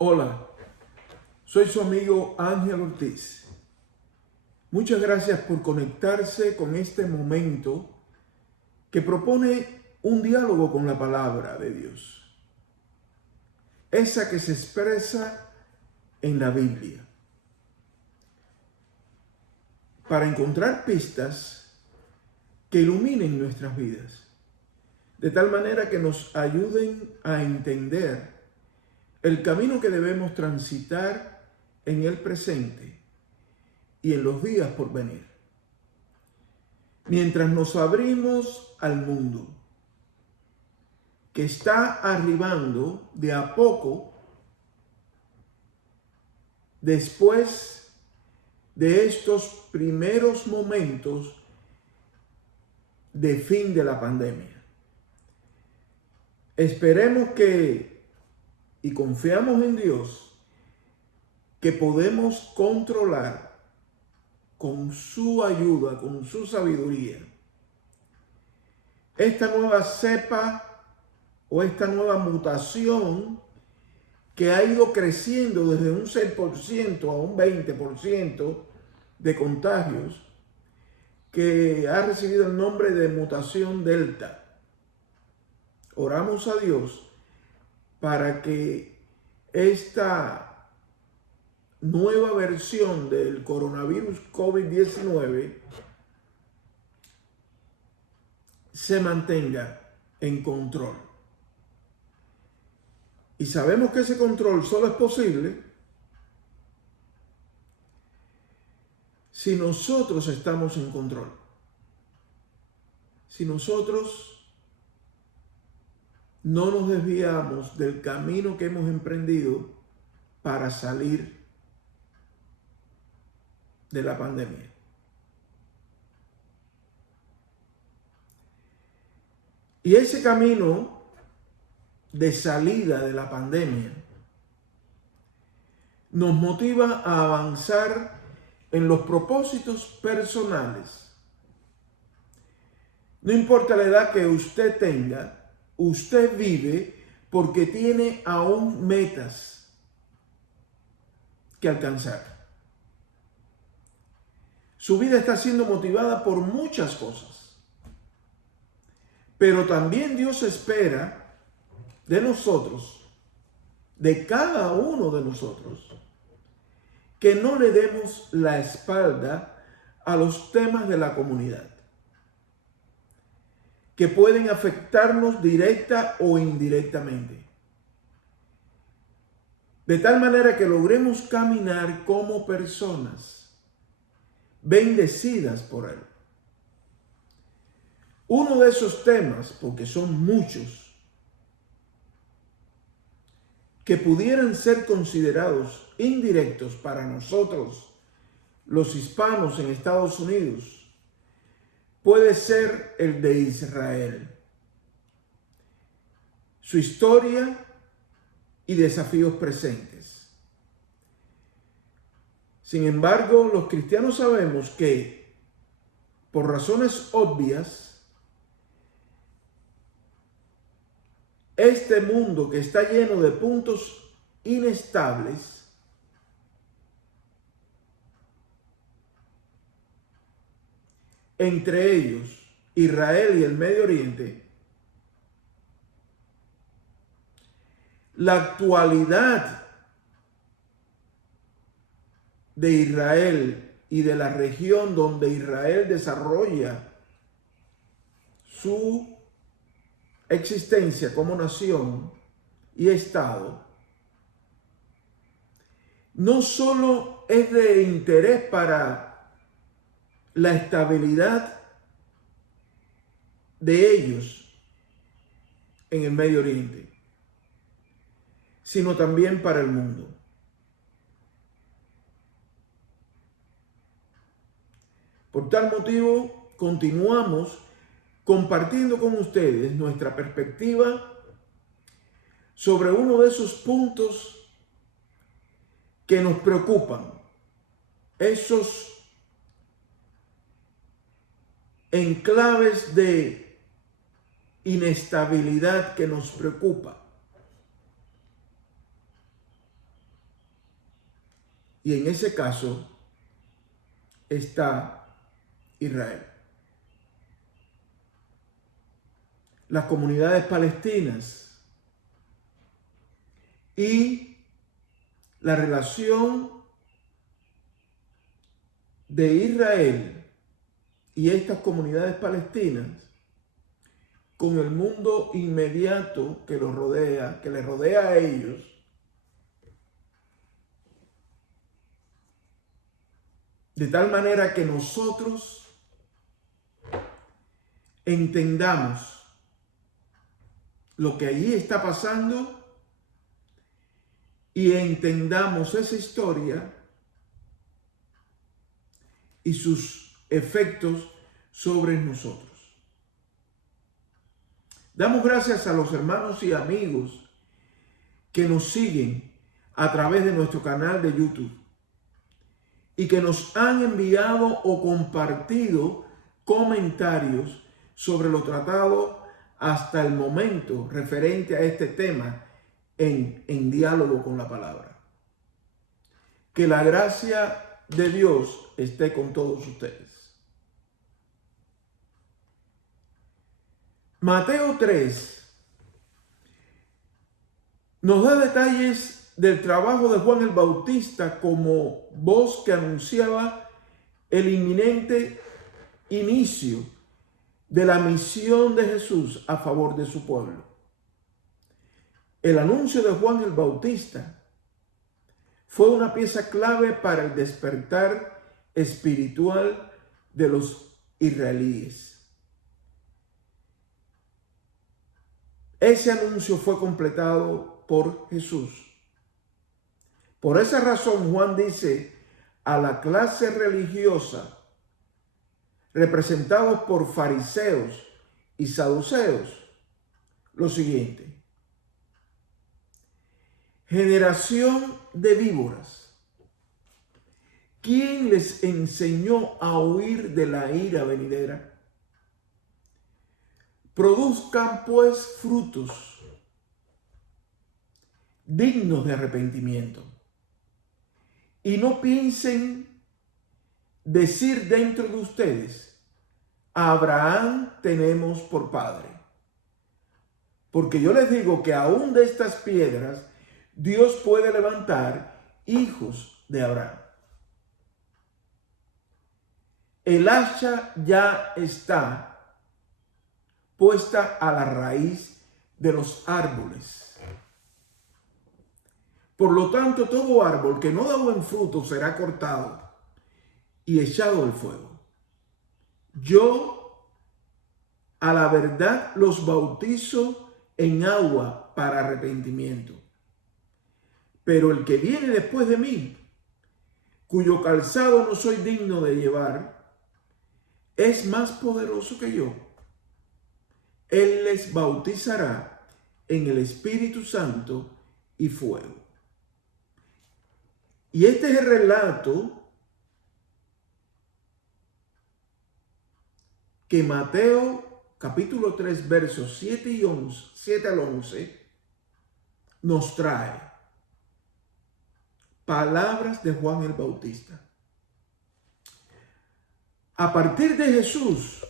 Hola, soy su amigo Ángel Ortiz. Muchas gracias por conectarse con este momento que propone un diálogo con la palabra de Dios, esa que se expresa en la Biblia, para encontrar pistas que iluminen nuestras vidas, de tal manera que nos ayuden a entender el camino que debemos transitar en el presente y en los días por venir. Mientras nos abrimos al mundo, que está arribando de a poco después de estos primeros momentos de fin de la pandemia. Esperemos y confiamos en Dios que podemos controlar con su ayuda, con su sabiduría, esta nueva cepa o esta nueva mutación que ha ido creciendo desde un 6% a un 20% de contagios, que ha recibido el nombre de mutación Delta. Oramos a Dios para que esta nueva versión del coronavirus COVID-19 se mantenga en control. Y sabemos que ese control solo es posible si nosotros estamos en control. Si nosotros no nos desviamos del camino que hemos emprendido para salir de la pandemia. Y ese camino de salida de la pandemia nos motiva a avanzar en los propósitos personales. No importa la edad que usted tenga, usted vive porque tiene aún metas que alcanzar. Su vida está siendo motivada por muchas cosas, pero también Dios espera de nosotros, de cada uno de nosotros, que no le demos la espalda a los temas de la comunidad, que pueden afectarnos directa o indirectamente, de tal manera que logremos caminar como personas bendecidas por Él. Uno de esos temas, porque son muchos, que pudieran ser considerados indirectos para nosotros, los hispanos en Estados Unidos, puede ser el de Israel, su historia y desafíos presentes. Sin embargo, los cristianos sabemos que, por razones obvias, este mundo que está lleno de puntos inestables entre ellos Israel y el Medio Oriente, la actualidad de Israel y de la región donde Israel desarrolla su existencia como nación y Estado, no solo es de interés para la estabilidad de ellos en el Medio Oriente, sino también para el mundo. Por tal motivo, continuamos compartiendo con ustedes nuestra perspectiva sobre uno de esos puntos que nos preocupan, esos enclaves de inestabilidad que nos preocupa. Y en ese caso está Israel. Las comunidades palestinas y la relación de Israel y estas comunidades palestinas con el mundo inmediato que los rodea, que les rodea a ellos, de tal manera que nosotros entendamos lo que allí está pasando y entendamos esa historia y sus efectos sobre nosotros. Damos gracias a los hermanos y amigos que nos siguen a través de nuestro canal de YouTube y que nos han enviado o compartido comentarios sobre lo tratado hasta el momento referente a este tema en diálogo con la palabra. Que la gracia de Dios esté con todos ustedes. Mateo 3 nos da detalles del trabajo de Juan el Bautista como voz que anunciaba el inminente inicio de la misión de Jesús a favor de su pueblo. El anuncio de Juan el Bautista fue una pieza clave para el despertar espiritual de los israelíes. Ese anuncio fue completado por Jesús. Por esa razón, Juan dice a la clase religiosa, representados por fariseos y saduceos, lo siguiente: generación de víboras, ¿quién les enseñó a huir de la ira venidera? Produzcan pues frutos dignos de arrepentimiento y no piensen decir dentro de ustedes: a Abraham tenemos por padre. Porque yo les digo que aún de estas piedras Dios puede levantar hijos de Abraham. El hacha ya está puesta a la raíz de los árboles. Por lo tanto, todo árbol que no da buen fruto será cortado y echado al fuego. Yo, a la verdad, los bautizo en agua para arrepentimiento. Pero el que viene después de mí, cuyo calzado no soy digno de llevar, es más poderoso que yo. Él les bautizará en el Espíritu Santo y fuego. Y este es el relato que Mateo capítulo 3 versos 7 al 11 nos trae. Palabras de Juan el Bautista. A partir de Jesús,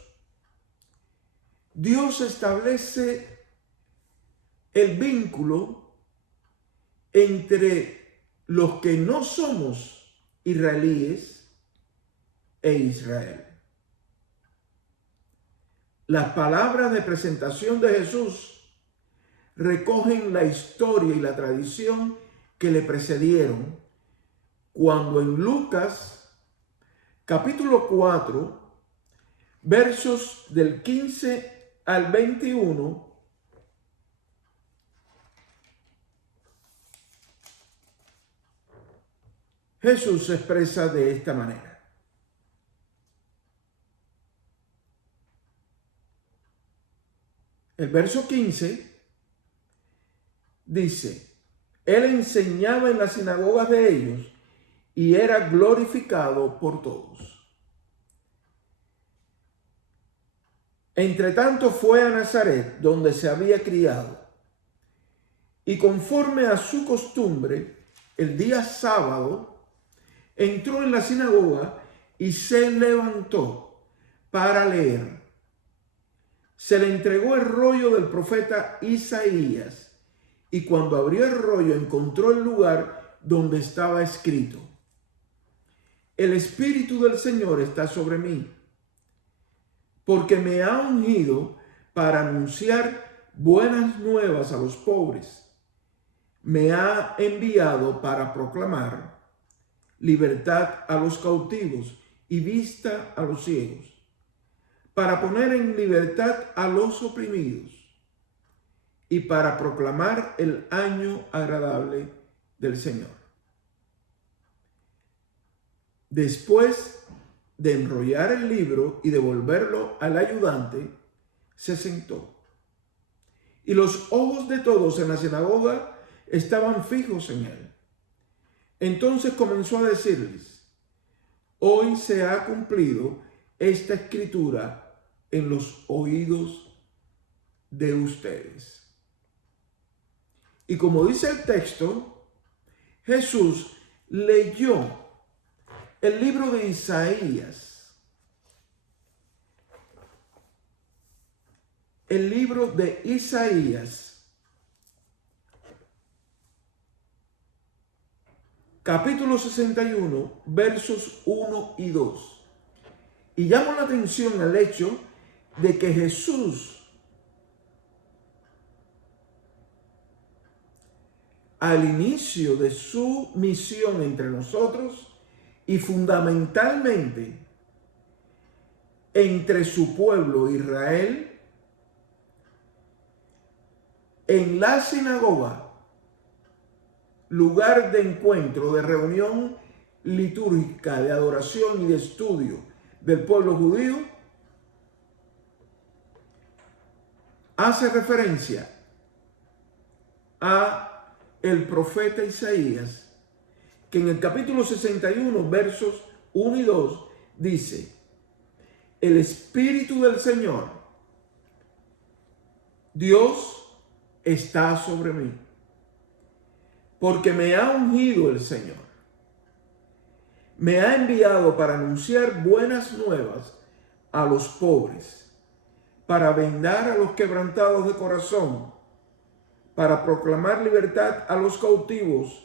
Dios establece el vínculo entre los que no somos israelíes e Israel. Las palabras de presentación de Jesús recogen la historia y la tradición que le precedieron, cuando en Lucas capítulo 4, versos del 15 al 21, Jesús se expresa de esta manera. El verso 15 dice: Él enseñaba en las sinagogas de ellos y era glorificado por todos. Entre tanto fue a Nazaret, donde se había criado, y conforme a su costumbre, el día sábado, entró en la sinagoga y se levantó para leer. Se le entregó el rollo del profeta Isaías y cuando abrió el rollo encontró el lugar donde estaba escrito: el Espíritu del Señor está sobre mí, porque me ha ungido para anunciar buenas nuevas a los pobres. Me ha enviado para proclamar libertad a los cautivos y vista a los ciegos, para poner en libertad a los oprimidos y para proclamar el año agradable del Señor. Después de enrollar el libro y devolverlo al ayudante, se sentó. Y los ojos de todos en la sinagoga estaban fijos en él. Entonces comenzó a decirles: hoy se ha cumplido esta escritura en los oídos de ustedes. Y como dice el texto, Jesús leyó el libro de Isaías. El libro de Isaías, capítulo 61, versos 1 y 2. Y llama la atención el hecho de que Jesús, al inicio de su misión entre nosotros y fundamentalmente entre su pueblo Israel, en la sinagoga, lugar de encuentro, de reunión litúrgica, de adoración y de estudio del pueblo judío, hace referencia a el profeta Isaías, que en el capítulo 61, versos 1 y 2, dice: el Espíritu del Señor, Dios, está sobre mí, porque me ha ungido el Señor. Me ha enviado para anunciar buenas nuevas a los pobres, para vendar a los quebrantados de corazón, para proclamar libertad a los cautivos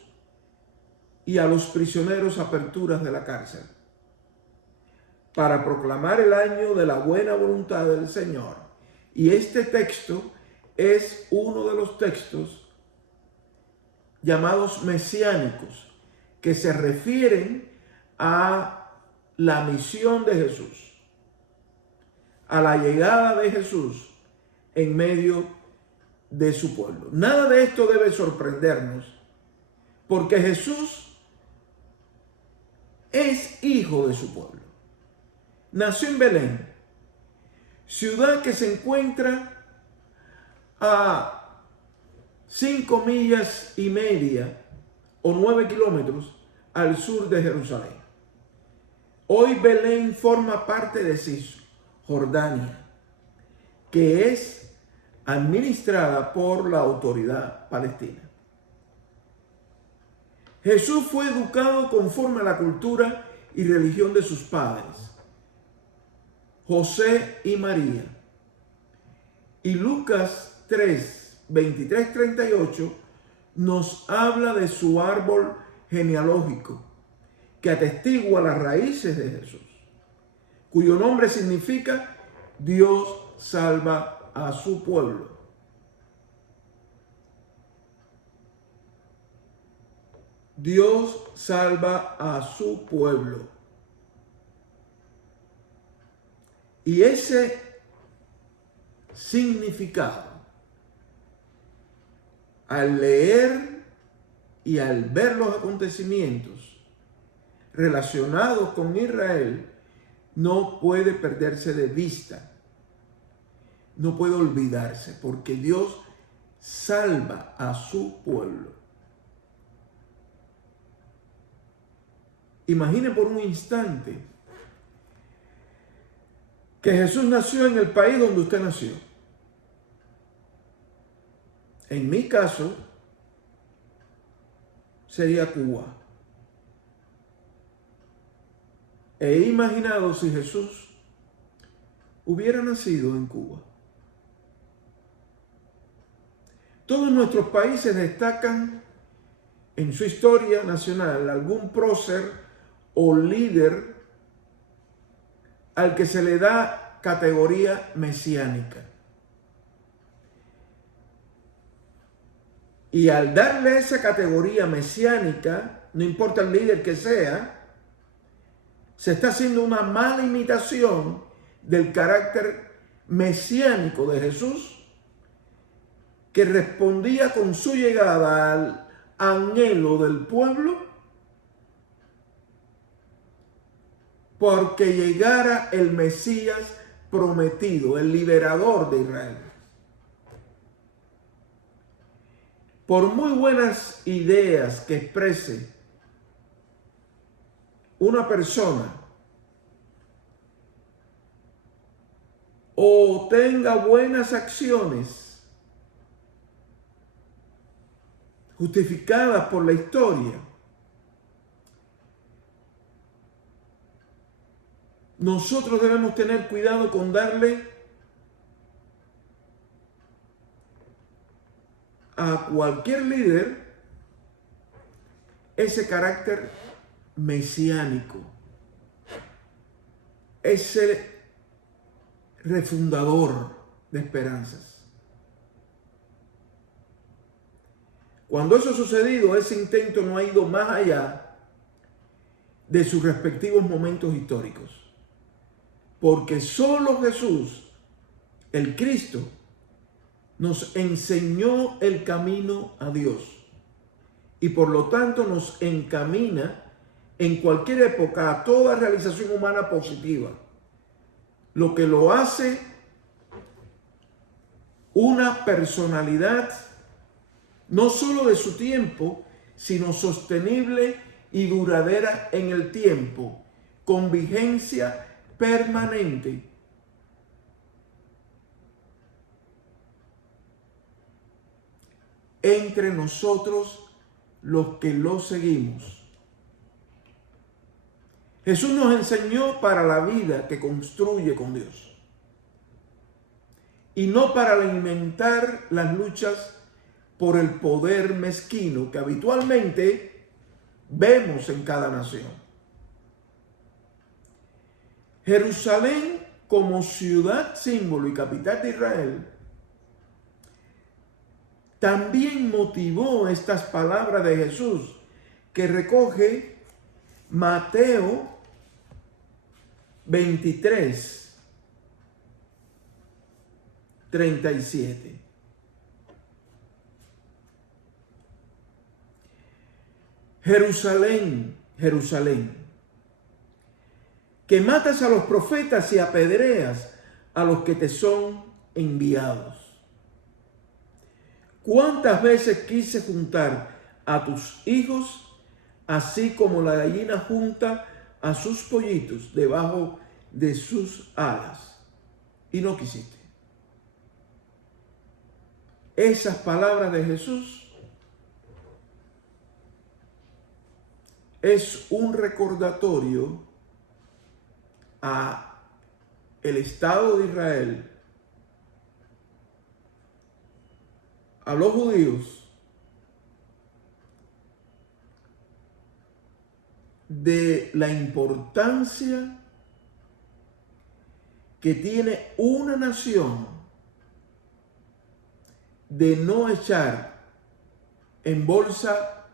y a los prisioneros aperturas de la cárcel, para proclamar el año de la buena voluntad del Señor. Y este texto es uno de los textos llamados mesiánicos, que se refieren a la misión de Jesús, a la llegada de Jesús en medio de su pueblo. Nada de esto debe sorprendernos, porque Jesús es hijo de su pueblo. Nació en Belén, ciudad que se encuentra a 5 millas y media o 9 kilómetros al sur de Jerusalén. Hoy Belén forma parte de Cisjordania, que es administrada por la autoridad palestina. Jesús fue educado conforme a la cultura y religión de sus padres, José y María. Y Lucas 3, 23, 38 nos habla de su árbol genealógico, que atestigua las raíces de Jesús, cuyo nombre significa Dios salva a su pueblo. Dios salva a su pueblo. Y ese significado, al leer y al ver los acontecimientos relacionados con Israel, no puede perderse de vista, no puede olvidarse, porque Dios salva a su pueblo. Imagine por un instante que Jesús nació en el país donde usted nació. En mi caso, sería Cuba. he imaginado si Jesús hubiera nacido en Cuba. Todos nuestros países destacan en su historia nacional algún prócer o líder al que se le da categoría mesiánica. Y al darle esa categoría mesiánica, no importa el líder que sea, se está haciendo una mala imitación del carácter mesiánico de Jesús, que respondía con su llegada al anhelo del pueblo porque llegara el Mesías prometido, el liberador de Israel. Por muy buenas ideas que exprese una persona o tenga buenas acciones justificadas por la historia, nosotros debemos tener cuidado con darle a cualquier líder ese carácter mesiánico, ese refundador de esperanzas. Cuando eso ha sucedido, ese intento no ha ido más allá de sus respectivos momentos históricos. Porque solo Jesús, el Cristo, nos enseñó el camino a Dios. Y por lo tanto nos encamina en cualquier época a toda realización humana positiva. Lo que lo hace una personalidad no solo de su tiempo, sino sostenible y duradera en el tiempo, con vigencia permanente. Entre nosotros los que lo seguimos. Jesús nos enseñó para la vida que construye con Dios y no para alimentar las luchas por el poder mezquino que habitualmente vemos en cada nación. Jerusalén, como ciudad símbolo y capital de Israel, también motivó estas palabras de Jesús que recoge Mateo 23, 37. Jerusalén, Jerusalén, que matas a los profetas y apedreas a los que te son enviados. ¿Cuántas veces quise juntar a tus hijos, así como la gallina junta a sus pollitos debajo de sus alas? Y no quisiste. Esas palabras de Jesús es un recordatorio a el Estado de Israel, a los judíos, de la importancia que tiene una nación de no echar en bolsa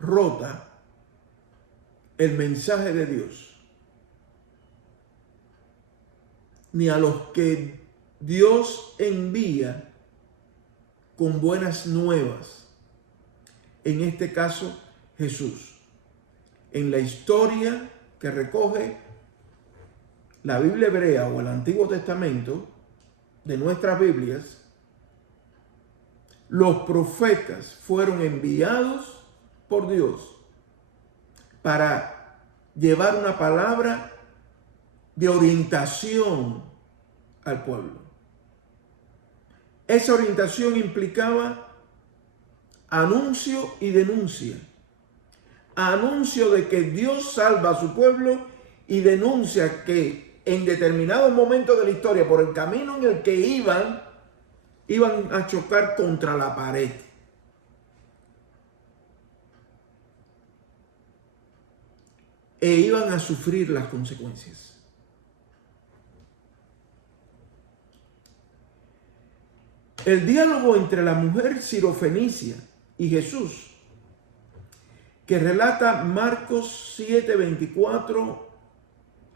rota el mensaje de Dios, ni a los que Dios envía con buenas nuevas, en este caso Jesús. En la historia que recoge la Biblia hebrea o el Antiguo Testamento de nuestras Biblias, los profetas fueron enviados por Dios para llevar una palabra de orientación al pueblo. Esa orientación implicaba anuncio y denuncia. Anuncio de que Dios salva a su pueblo y denuncia que en determinados momentos de la historia, por el camino en el que iban a chocar contra la pared. E iban a sufrir las consecuencias. El diálogo entre la mujer sirofenicia y Jesús, que relata Marcos 7, 24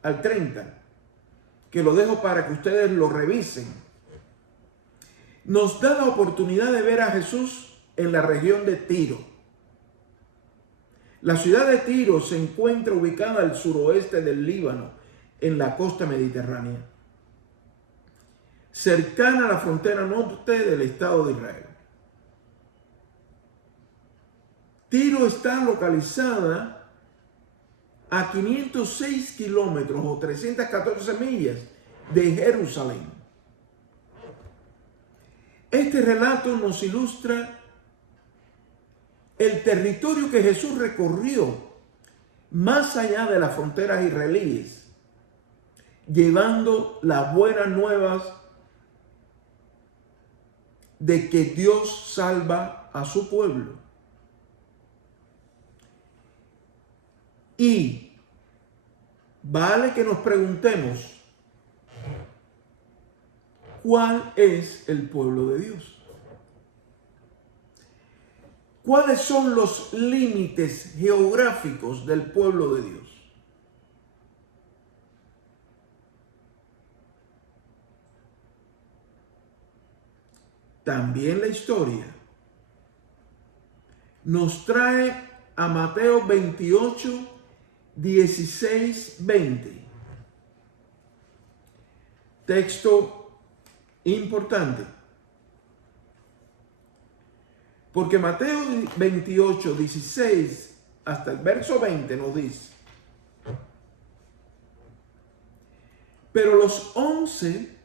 al 30, que lo dejo para que ustedes lo revisen, nos da la oportunidad de ver a Jesús en la región de Tiro. La ciudad de Tiro se encuentra ubicada al suroeste del Líbano, en la costa mediterránea, cercana a la frontera norte del Estado de Israel. Tiro está localizada a 506 kilómetros o 314 millas de Jerusalén. Este relato nos ilustra el territorio que Jesús recorrió más allá de las fronteras israelíes, llevando las buenas nuevas de que Dios salva a su pueblo. Y vale que nos preguntemos, ¿cuál es el pueblo de Dios? ¿Cuáles son los límites geográficos del pueblo de Dios? También la historia nos trae a Mateo 28, 16, 20. Texto importante. Porque Mateo 28, 16 hasta el verso 20 nos dice: pero los 11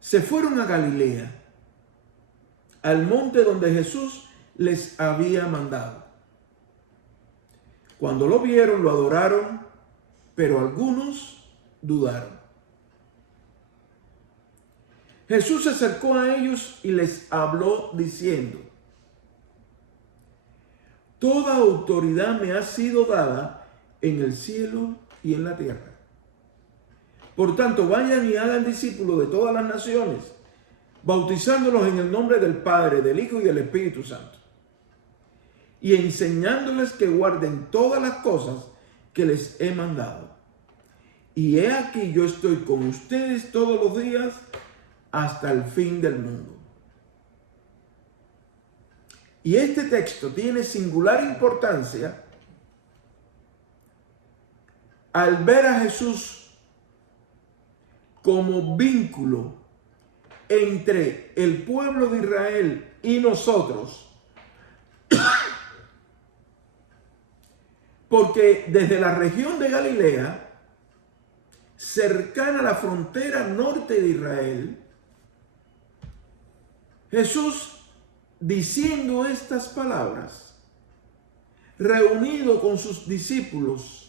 se fueron a Galilea, al monte donde Jesús les había mandado. Cuando lo vieron, lo adoraron, pero algunos dudaron. Jesús se acercó a ellos y les habló diciendo: toda autoridad me ha sido dada en el cielo y en la tierra. Por tanto, vayan y hagan discípulos de todas las naciones, bautizándolos en el nombre del Padre, del Hijo y del Espíritu Santo, y enseñándoles que guarden todas las cosas que les he mandado. Y he aquí, yo estoy con ustedes todos los días hasta el fin del mundo. Y este texto tiene singular importancia al ver a Jesús como vínculo entre el pueblo de Israel y nosotros, porque desde la región de Galilea, cercana a la frontera norte de Israel, Jesús, diciendo estas palabras, reunido con sus discípulos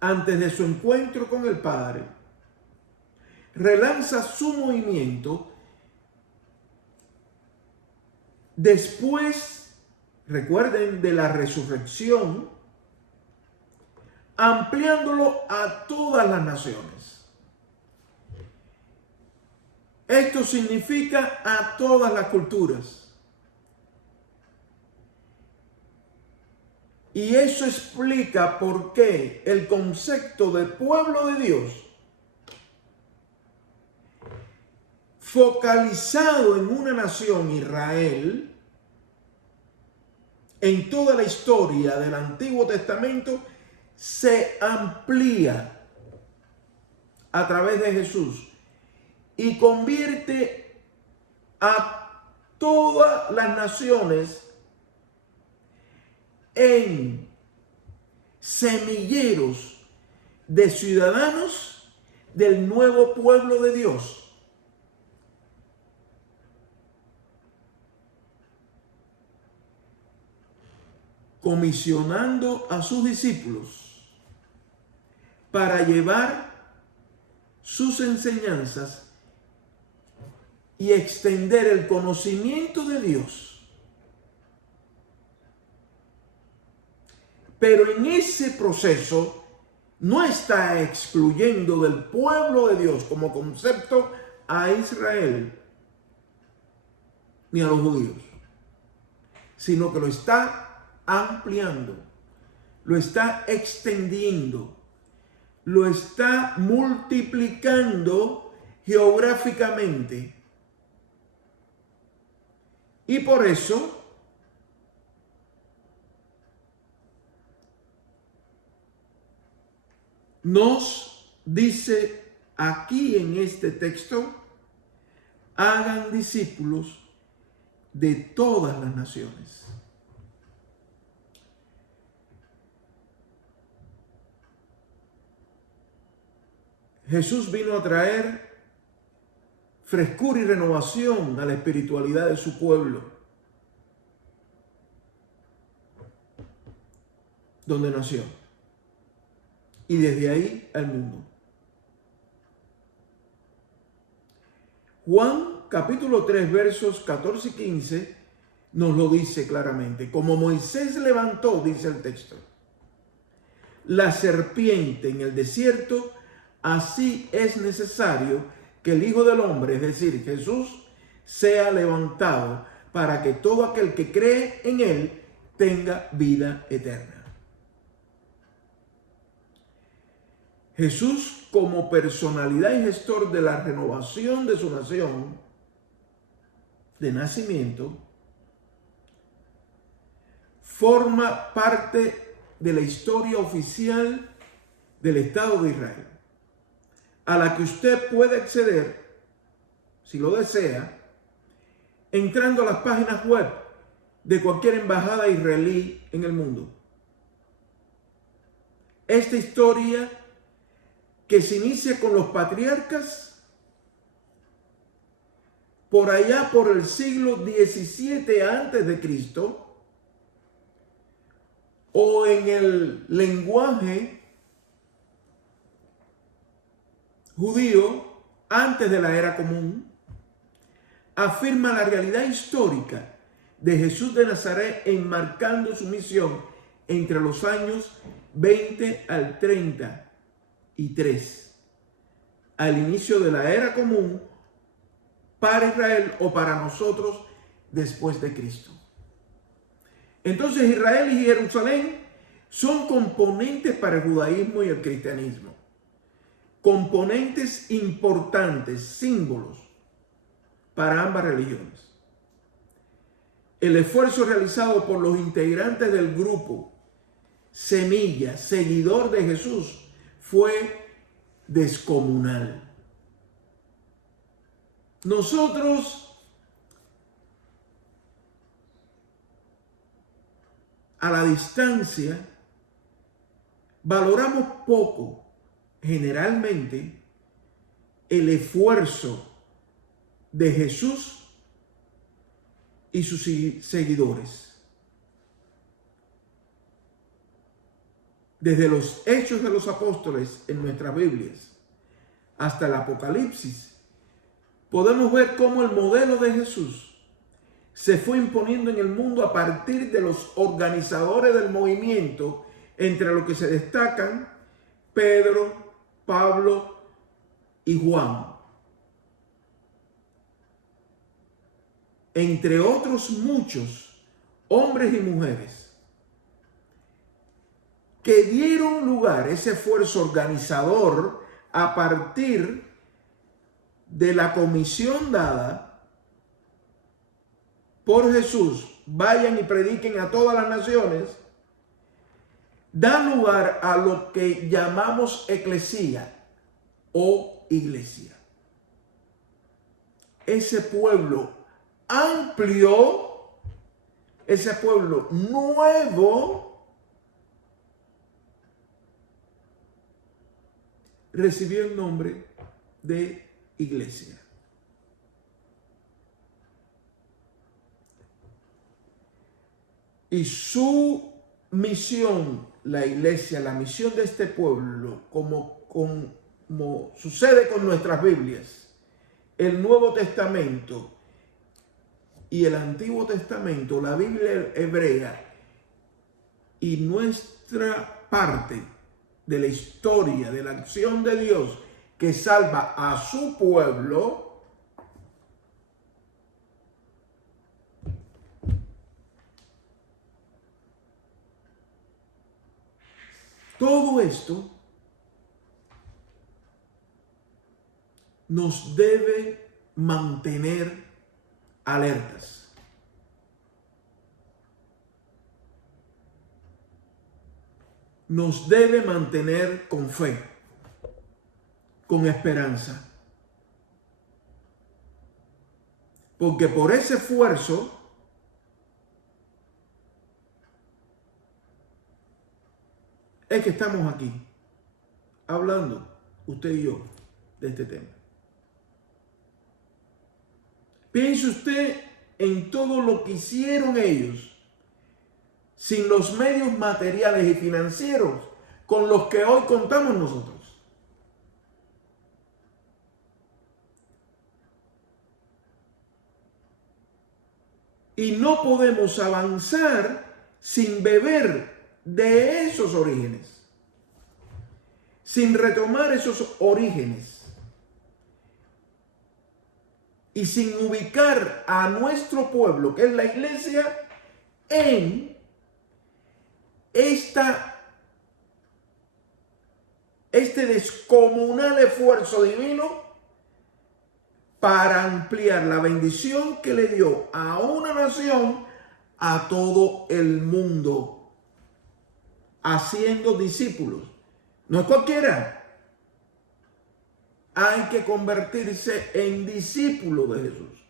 antes de su encuentro con el Padre, relanza su movimiento después, recuerden, de la resurrección, ampliándolo a todas las naciones. Esto significa a todas las culturas. Y eso explica por qué el concepto de pueblo de Dios, focalizado en una nación, Israel, en toda la historia del Antiguo Testamento, se amplía a través de Jesús y convierte a todas las naciones en semilleros de ciudadanos del nuevo pueblo de Dios. comisionando a sus discípulos para llevar sus enseñanzas y extender el conocimiento de Dios. Pero en ese proceso no está excluyendo del pueblo de Dios como concepto a Israel ni a los judíos, sino que lo está ampliando, lo está extendiendo, lo está multiplicando geográficamente. Y por eso nos dice aquí en este texto: hagan discípulos de todas las naciones. Jesús vino a traer frescura y renovación a la espiritualidad de su pueblo, donde nació, y desde ahí al mundo. Juan capítulo 3 versos 14 y 15 nos lo dice claramente. Como Moisés levantó, dice el texto, la serpiente en el desierto, así es necesario que el Hijo del Hombre, es decir, Jesús, sea levantado para que todo aquel que cree en él tenga vida eterna. Jesús, como personalidad y gestor de la renovación de su nación de nacimiento, forma parte de la historia oficial del Estado de Israel, a la que usted puede acceder, si lo desea, entrando a las páginas web de cualquier embajada israelí en el mundo. Esta historia, que se inicia con los patriarcas por allá por el siglo XVII antes de Cristo, o en el lenguaje judío antes de la era común, afirma la realidad histórica de Jesús de Nazaret, enmarcando su misión entre los años 20 al 33, al inicio de la era común para Israel o para nosotros después de Cristo. Entonces Israel y Jerusalén son componentes para el judaísmo y el cristianismo, componentes importantes, símbolos para ambas religiones. El esfuerzo realizado por los integrantes del grupo Semilla, seguidor de Jesús, fue descomunal. Nosotros a la distancia valoramos poco, generalmente, el esfuerzo de Jesús y sus seguidores. Desde los Hechos de los Apóstoles en nuestras Biblias hasta el Apocalipsis, podemos ver cómo el modelo de Jesús se fue imponiendo en el mundo a partir de los organizadores del movimiento, entre los que se destacan Pedro, Pablo y Juan, entre otros muchos hombres y mujeres que dieron lugar a ese esfuerzo organizador a partir de la comisión dada por Jesús: vayan y prediquen a todas las naciones. Da lugar a lo que llamamos eclesía o iglesia. Ese pueblo amplio, ese pueblo nuevo, recibió el nombre de iglesia. Y su misión, la iglesia, la misión de este pueblo, como sucede con nuestras Biblias, el Nuevo Testamento y el Antiguo Testamento, la Biblia hebrea y nuestra parte de la historia, de la acción de Dios que salva a su pueblo, todo esto nos debe mantener alertas. Nos debe mantener con fe, con esperanza. Porque por ese esfuerzo es que estamos aquí, hablando, usted y yo, de este tema. Piense usted en todo lo que hicieron ellos, sin los medios materiales y financieros con los que hoy contamos nosotros. Y no podemos avanzar sin beber de esos orígenes, sin retomar esos orígenes y sin ubicar a nuestro pueblo, que es la iglesia, en este descomunal esfuerzo divino para ampliar la bendición que le dio a una nación a todo el mundo, haciendo discípulos. No es cualquiera. Hay que convertirse en discípulo de Jesús,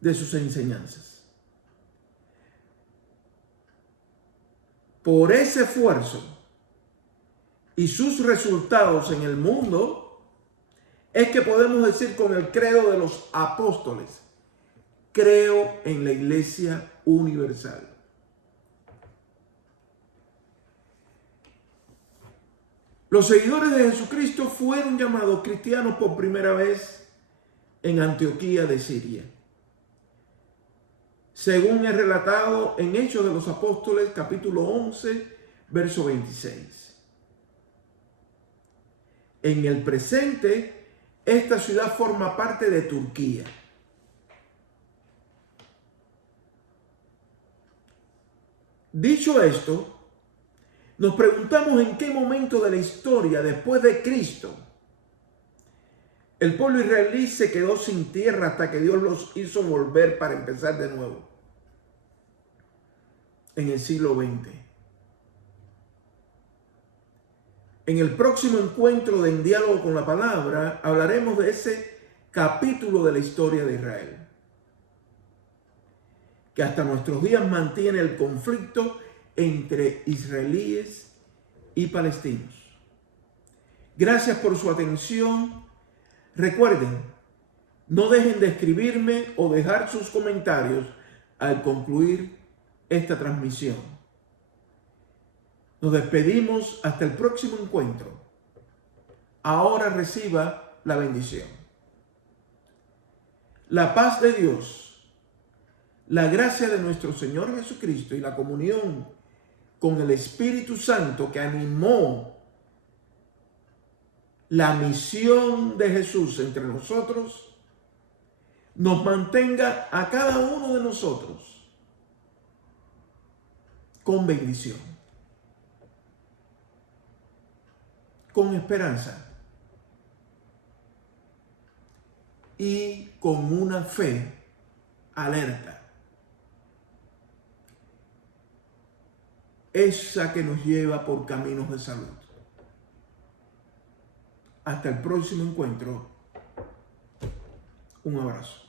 de sus enseñanzas. Por ese esfuerzo y sus resultados en el mundo, es que podemos decir con el credo de los apóstoles: creo en la Iglesia universal. Los seguidores de Jesucristo fueron llamados cristianos por primera vez en Antioquía de Siria, según es relatado en Hechos de los Apóstoles, capítulo 11, verso 26. En el presente, esta ciudad forma parte de Turquía. Dicho esto, nos preguntamos en qué momento de la historia, después de Cristo, el pueblo israelí se quedó sin tierra hasta que Dios los hizo volver para empezar de nuevo en el siglo XX. En el próximo encuentro de En Diálogo con la Palabra hablaremos de ese capítulo de la historia de Israel, que hasta nuestros días mantiene el conflicto entre israelíes y palestinos. Gracias por su atención. Recuerden, no dejen de escribirme o dejar sus comentarios al concluir esta transmisión. Nos despedimos hasta el próximo encuentro. Ahora reciba la bendición. La paz de Dios, la gracia de nuestro Señor Jesucristo y la comunión con el Espíritu Santo que animó la misión de Jesús entre nosotros, nos mantenga a cada uno de nosotros con bendición, con esperanza y con una fe alerta. Esa que nos lleva por caminos de salud. Hasta el próximo encuentro. Un abrazo.